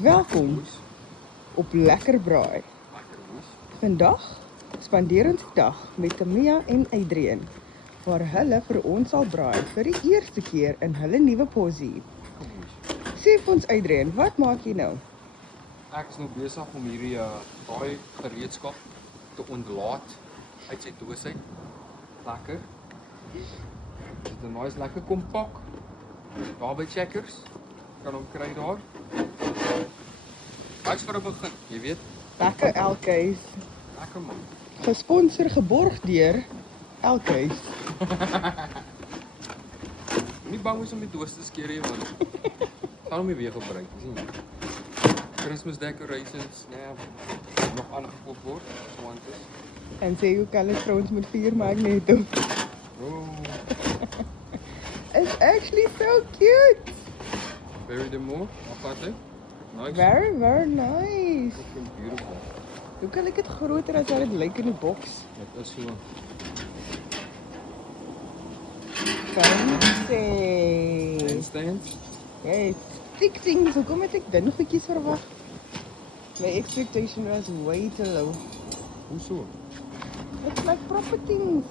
Welkom op Lekker Braai. Lekker hoes. Vandag spandeer ons die dag met Tamia en Adrian, waar hulle vir ons sal braai vir die eerste keer in hulle nuwe posie. Kom hoes. Sê vir ons Adrian, wat maak jy nou? Ek is nou besig om hierdie braai gereedskap te ontlaat uit sy doos uit. Lekker. Dit is 'n nice lekker kompak. Daar by Checkers. Kan hom kry daar. Wat's vir 'n begin, jy weet. Lekker Elkeis. Lekker man. Gesponsor geborg deur Elkeis. Nie bang wees om die doos te skeer nie, want gaan hom nie weer gebruik, sien jy. Christmas decorations, nog aangekoop word, want is. En sê hoe kan ek vir ons met 4 magneto. Oh, It's actually so cute. very the more, aparte. Nice. Very, very nice. Looking beautiful. Hoe kan ek dit groter as wat dit lyk in die boks? Dit is so. Fancy. Handstands. Yes, thick things. Hoekom het ek dun goedjies verwag? My expectation was way too low. Hoeso? It's like proper things.